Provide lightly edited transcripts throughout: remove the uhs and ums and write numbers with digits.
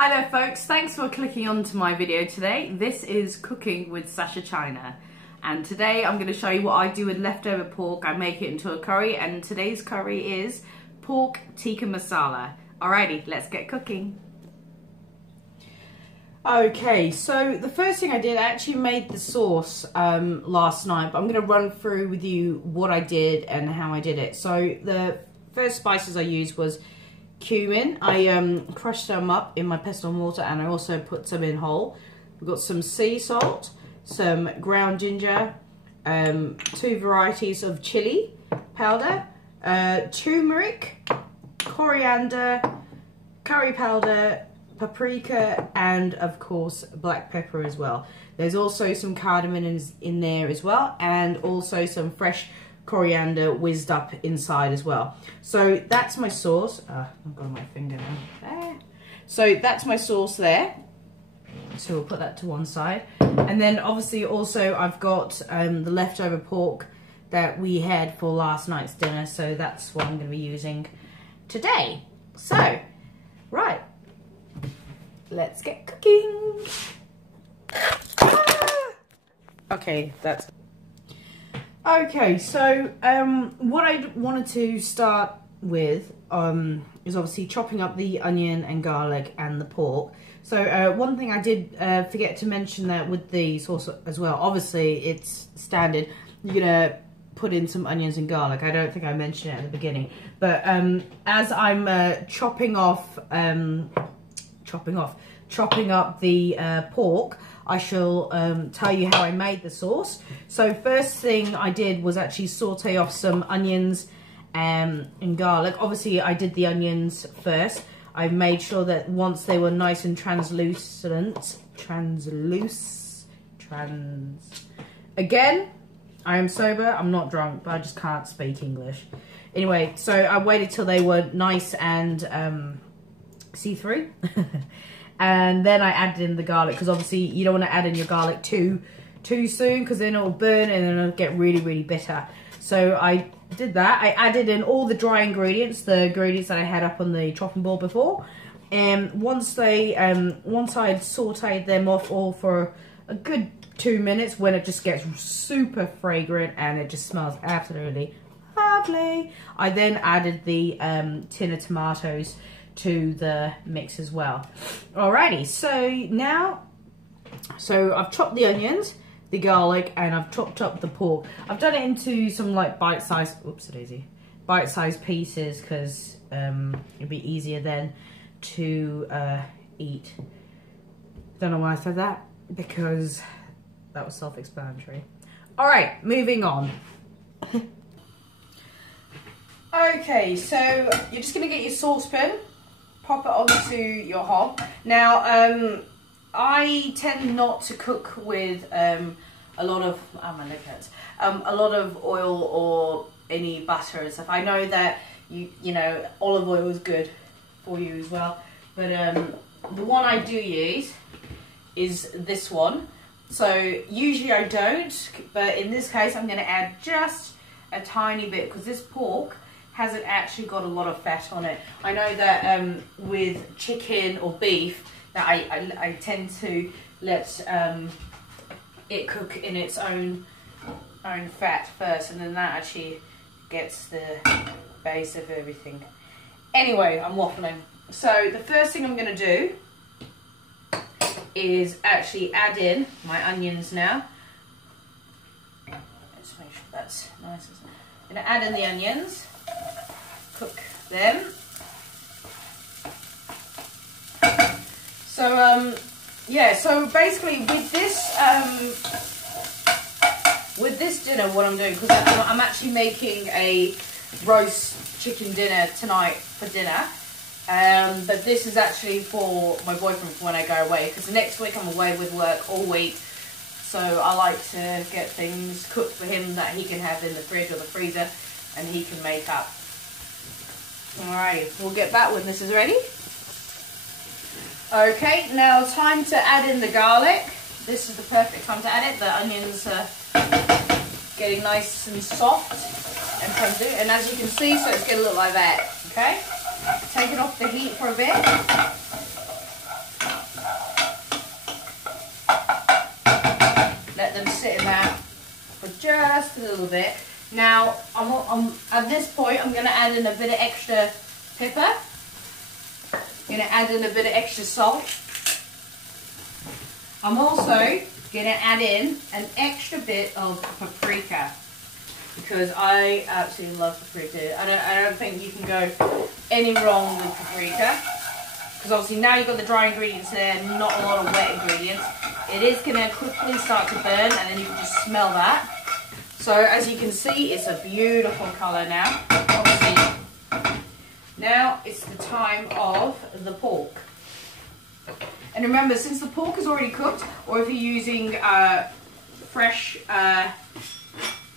Hi there folks, thanks for clicking onto my video today. This is Cooking with Sasha China, and today I'm going to show you what I do with leftover pork. I make it into a curry, and today's curry is Pork Tikka Masala. Alrighty, let's get cooking. Okay, so the first thing I did, I actually made the sauce last night, but I'm going to run through with you what I did and how I did it. So the first spices I used was cumin. I crushed some up in my pestle mortar, and I also put some in whole. We've got some sea salt, some ground ginger, 2 varieties of chili powder, turmeric, coriander, curry powder, paprika, and of course black pepper as well. There's also some cardamom in there as well, and also some fresh coriander whizzed up inside as well. So that's my sauce. I've got my finger now. There. So that's my sauce there. So we'll put that to one side. And then obviously also I've got the leftover pork that we had for last night's dinner. So that's what I'm going to be using today. So, right. Let's get cooking. Okay, that's... Okay, so what I wanted to start with is obviously chopping up the onion and garlic and the pork. So one thing I did forget to mention that with the sauce as well, obviously it's standard, you're gonna put in some onions and garlic. I don't think I mentioned it at the beginning, but as I'm chopping up the pork, I shall tell you how I made the sauce. So first thing I did was actually saute off some onions and garlic. Obviously I did the onions first. I made sure that once they were nice and again, I am sober, I'm not drunk, but I just can't speak English. Anyway, so I waited till they were nice and see-through. And then I added in the garlic, because obviously you don't want to add in your garlic too soon, because then it'll burn and then it'll get really bitter. So I did that. I added in all the dry ingredients, the ingredients that I had up on the chopping board before. And once I had sauteed them off all for a good 2 minutes, when it just gets super fragrant and it just smells absolutely lovely, I then added the tin of tomatoes to the mix as well. Alrighty, so now, I've chopped the onions, the garlic, and I've chopped up the pork. I've done it into some like bite-sized, bite-sized pieces, because it'd be easier then to eat. Don't know why I said that, because that was self-explanatory. Alright, moving on. Okay, so you're just gonna get your saucepan, pop it onto your hob. Now, I tend not to cook with a lot of a lot of oil or any butter and stuff. I know that you know olive oil is good for you as well, but the one I do use is this one. So usually I don't, but in this case I'm going to add just a tiny bit, because this pork hasn't actually got a lot of fat on it. I know that with chicken or beef, that I tend to let it cook in its own fat first, and then that actually gets the base of everything. Anyway, I'm waffling. So the first thing I'm going to do is actually add in my onions now. Let's make sure that's nice. I'm going to add in the onions. Cook them. So yeah, so basically with this dinner, what I'm doing, because I'm actually making a roast chicken dinner tonight for dinner, but this is actually for my boyfriend for when I go away, because next week I'm away with work all week, so I like to get things cooked for him that he can have in the fridge or the freezer and he can make up. Alright, we'll get back when this is ready. Okay, now time to add in the garlic. This is the perfect time to add it. The onions are getting nice and soft and tender, and as you can see, so it's going to look like that. Okay, take it off the heat for a bit. Let them sit in that for just a little bit. Now, I'm at this point, I'm going to add in a bit of extra pepper. I'm going to add in a bit of extra salt. I'm also going to add in an extra bit of paprika, because I absolutely love paprika. I don't think you can go any wrong with paprika, because obviously now you've got the dry ingredients there, not a lot of wet ingredients. It is going to quickly start to burn, and then you can just smell that. So as you can see, it's a beautiful colour now. Obviously, now it's the time of the pork. And remember, since the pork is already cooked, or if you're using fresh, no,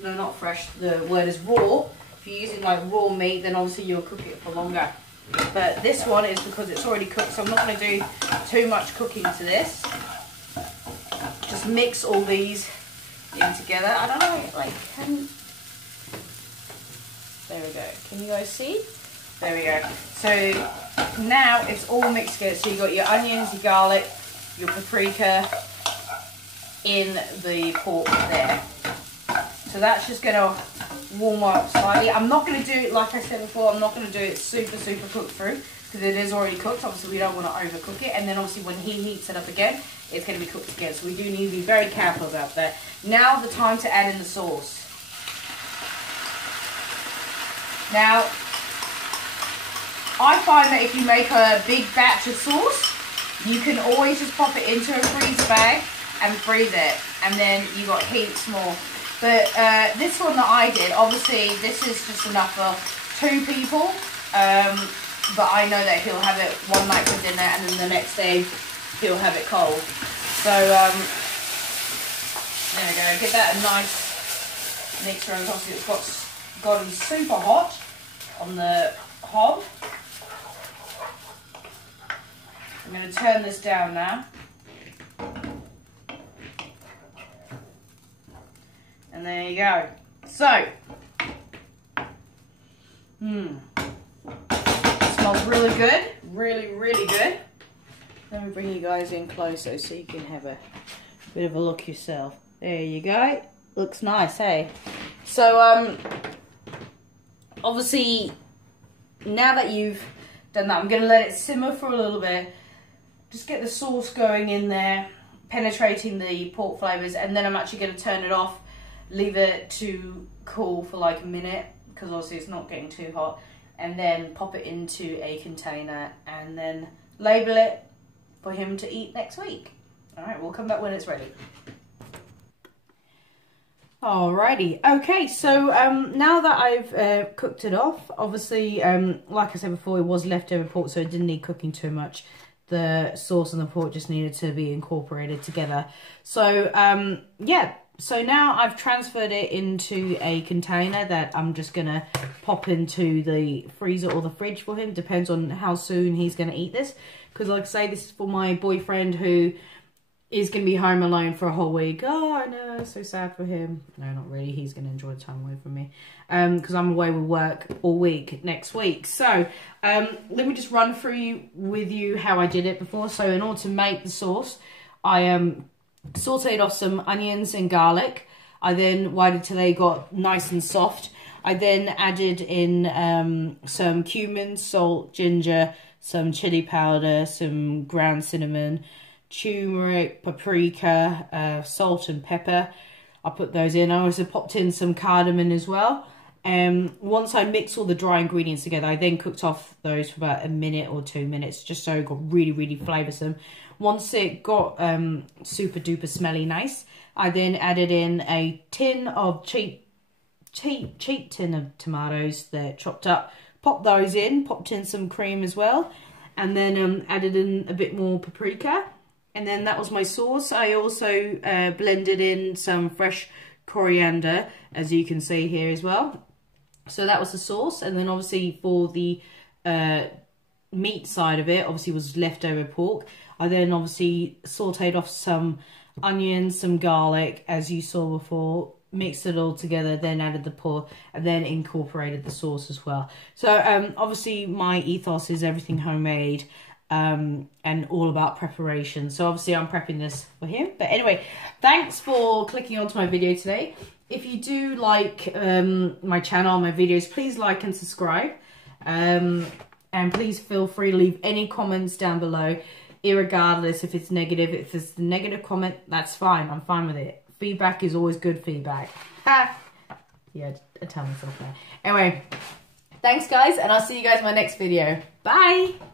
not fresh, the word is raw. If you're using like raw meat, then obviously you'll cook it for longer. But this one is because it's already cooked, so I'm not going to do too much cooking to this. Just mix all these in together. I don't know, like, there we go. Can you guys see? There we go. So now it's all mixed together. So you've got your onions, your garlic, your paprika in the pork there. So that's just going to warm up slightly. I'm not going to do it, like I said before, I'm not going to do it super cooked through, because it is already cooked. Obviously we don't want to overcook it, and then obviously when he heats it up again, it's going to be cooked again. So we do need to be very careful about that. Now the time to add in the sauce. Now, I find that if you make a big batch of sauce, you can always just pop it into a freezer bag and freeze it, and then you got heaps more. But this one that I did, obviously this is just enough for 2 people, but I know that he'll have it one night for dinner, and then the next day he'll have it cold. So there we go, get that a nice mixture. Obviously it's gotten super hot on the hob. I'm going to turn this down now. And there you go. So, it smells really good. Really good. Let me bring you guys in closer so you can have a bit of a look yourself. There you go. Looks nice, hey? So, obviously, now that you've done that, I'm going to let it simmer for a little bit. Just get the sauce going in there, penetrating the pork flavours, and then I'm actually going to turn it off, leave it to cool for like a minute, because obviously it's not getting too hot, and then pop it into a container and then label it for him to eat next week. Alright, we'll come back when it's ready. Alrighty, okay, so now that I've cooked it off, obviously, like I said before, it was leftover pork, so it didn't need cooking too much. The sauce and the pork just needed to be incorporated together. So, yeah, so now I've transferred it into a container that I'm just going to pop into the freezer or the fridge for him. Depends on how soon he's going to eat this. Because like I say, this is for my boyfriend who is going to be home alone for a whole week. Oh, I know, so sad for him. No, not really. He's going to enjoy the time away from me. Because I'm away with work all week next week. So, let me just run through with you how I did it before. So, in order to make the sauce, I sauteed off some onions and garlic. I then waited till they got nice and soft. I then added in some cumin, salt, ginger, some chili powder, some ground cinnamon, turmeric, paprika, salt and pepper. I put those in. I also popped in some cardamom as well. Once I mixed all the dry ingredients together, I then cooked off those for about a minute or 2 minutes, just so it got really flavoursome. Once it got super duper smelly nice, I then added in a tin of cheap tin of tomatoes that chopped up. Popped those in, popped in some cream as well, and then added in a bit more paprika. And then that was my sauce. I also blended in some fresh coriander, as you can see here as well. So that was the sauce. And then obviously for the meat side of it, obviously was leftover pork. I then obviously sauteed off some onions, some garlic, as you saw before, mixed it all together, then added the pork, and then incorporated the sauce as well. So obviously my ethos is everything homemade. and all about preparation. So obviously I'm prepping this for him. But anyway, thanks for clicking onto my video today. If you do like my channel, my videos, please like and subscribe. And please feel free to leave any comments down below, irregardless if it's negative. If it's a negative comment, that's fine. I'm fine with it. Feedback is always good feedback. Yeah, I tell myself that. Anyway, thanks guys, and I'll see you guys in my next video. Bye!